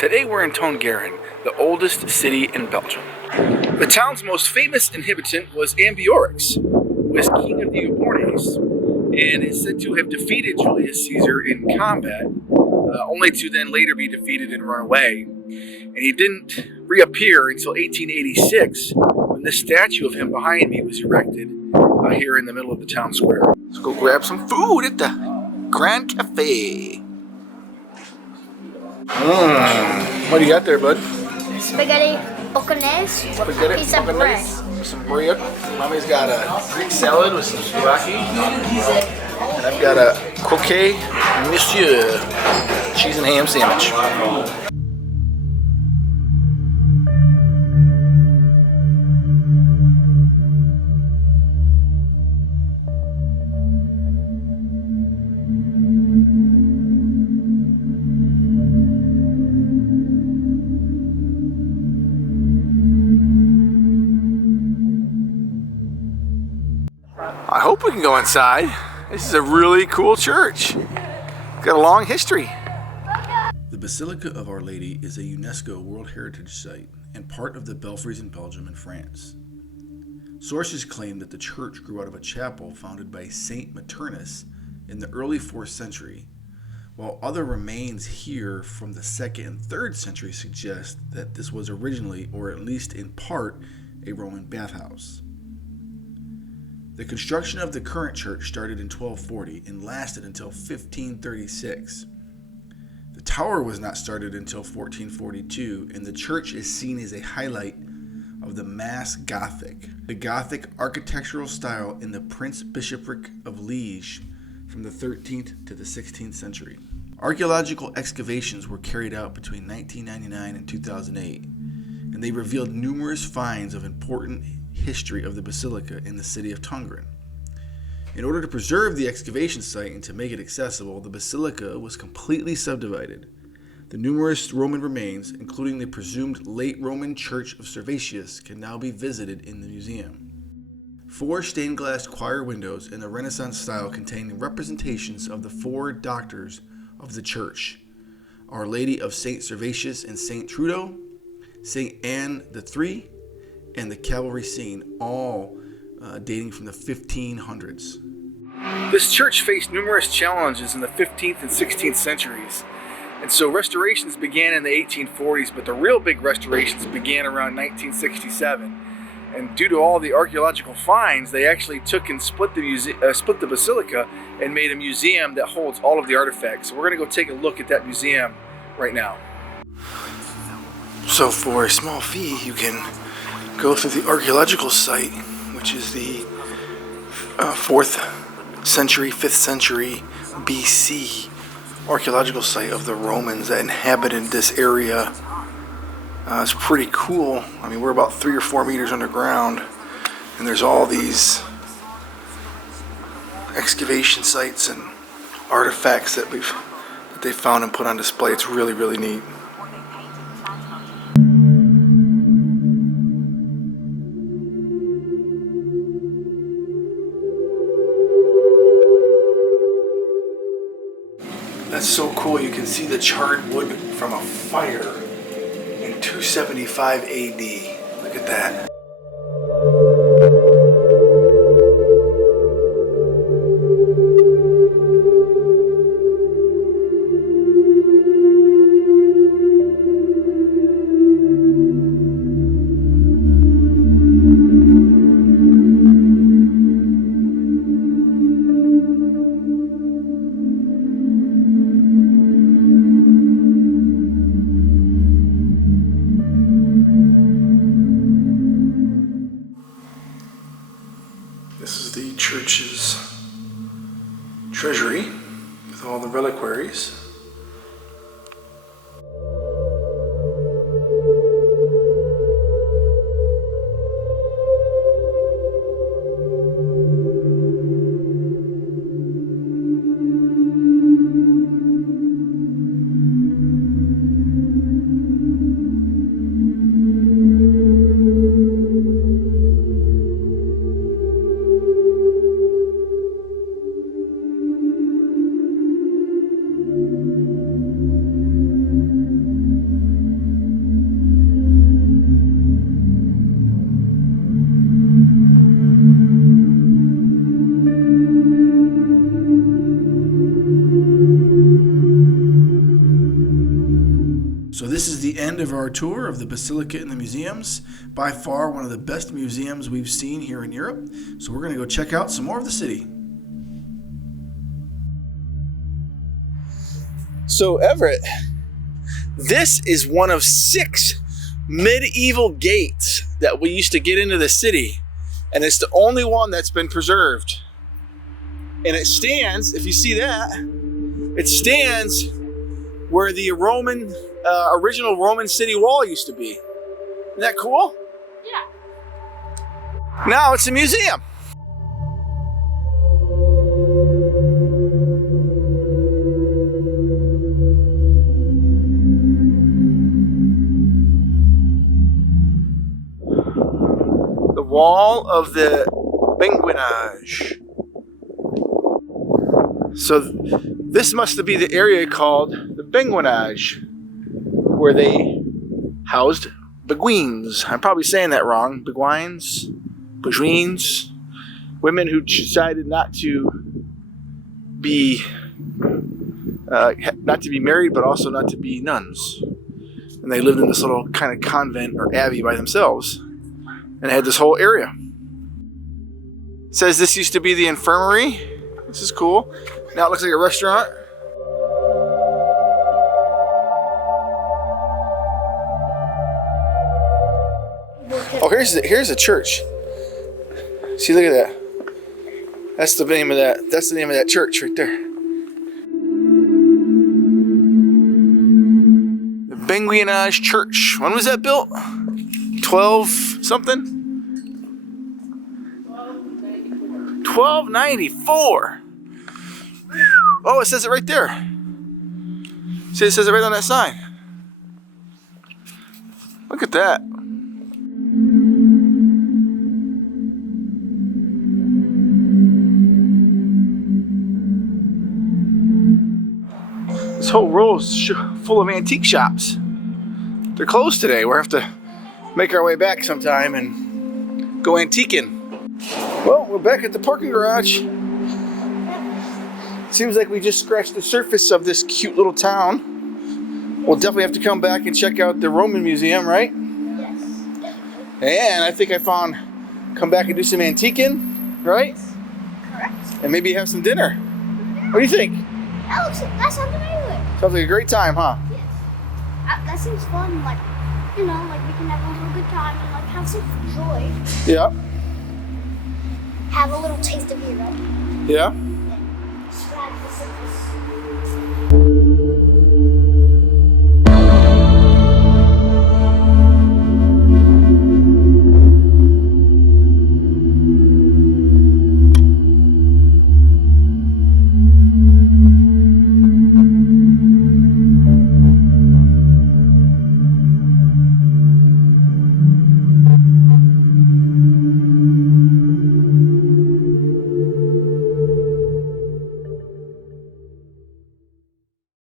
Today we're in Tongeren, the oldest city in Belgium. The town's most famous inhabitant was Ambiorix, who was king of the Ebornes, and is said to have defeated Julius Caesar in combat, only to then later be defeated and run away. And he didn't reappear until 1886, when this statue of him behind me was erected here in the middle of the town square. Let's go grab some food at the Grand Cafe. What do you got there, bud? Spaghetti bolognese with a piece of bread. With some bread. Mommy's got a Greek salad with some souvlaki. And I've got a croquet monsieur cheese and ham sandwich. I hope we can go inside. This is a really cool church. It's got a long history. The Basilica of Our Lady is a UNESCO World Heritage Site and part of the belfries in Belgium and France. Sources claim that the church grew out of a chapel founded by Saint Maternus in the early 4th century, while other remains here from the 2nd and 3rd century suggest that this was originally, or at least in part, a Roman bathhouse. The construction of the current church started in 1240 and lasted until 1536. The tower was not started until 1442, and the church is seen as a highlight of the Mass Gothic, the Gothic architectural style in the Prince-Bishopric of Liège from the 13th to the 16th century. Archaeological excavations were carried out between 1999 and 2008, and they revealed numerous finds of important history of the Basilica in the city of Tongeren. In order to preserve the excavation site and to make it accessible, the Basilica was completely subdivided. The numerous Roman remains, including the presumed late Roman Church of Servatius, can now be visited in the museum. 4 stained glass choir windows in the Renaissance style contain representations of the 4 doctors of the church: Our Lady of St. Servatius and St. Trudeau, St. Anne the Three, and the cavalry scene, all dating from the 1500s. This church faced numerous challenges in the 15th and 16th centuries, and so restorations began in the 1840s, but the real big restorations began around 1967. And due to all the archaeological finds, they actually took and split the basilica and made a museum that holds all of the artifacts. So we're going to go take a look at that museum right now. So for a small fee, you can go through the archaeological site, which is the 4th century, 5th century BC archaeological site of the Romans that inhabited this area. It's pretty cool. I mean, we're about 3 or 4 meters underground, and there's all these excavation sites and artifacts that they found and put on display. It's really, really neat. That's so cool. You can see the charred wood from a fire in 275 AD. Look at that. This is the church's treasury with all the reliquaries. So this is the end of our tour of the Basilica and the museums. By far one of the best museums we've seen here in Europe. So we're going to go check out some more of the city. So Everett, this is one of 6 medieval gates that we used to get into the city. And it's the only one that's been preserved. And it stands, if you see that, it stands where the original Roman city wall used to be. Isn't that cool? Yeah. Now it's a museum. The wall of the Benguinage. So this must be the area called the Benguinage, where they housed Beguines. I'm probably saying that wrong. Beguines? Women who decided not to be married, but also not to be nuns. And they lived in this little kind of convent or abbey by themselves. And had this whole area. It says this used to be the infirmary. This is cool. Now it looks like a restaurant. Oh, here's a church. See, look at that. That's the name of that. That's the name of that church right there. The Benguinage Church. When was that built? 12 something? 1294. Oh, it says it right there. See, it says it right on that sign. Look at that. This whole row is full of antique shops. They're closed today. We'll have to make our way back sometime and go antiquing. Well, we're back at the parking garage. Seems like we just scratched the surface of this cute little town. We'll definitely have to come back and check out the Roman Museum, right? Yes. And I think I found, come back and do some antiquing, right? Correct. And maybe have some dinner. What do you think? That sounds amazing. Sounds like a great time, huh? Yes. That seems fun. Like, you know, like we can have a little good time and like have some joy. Yeah. Have a little taste of Europe. Yeah. Scratch the surface.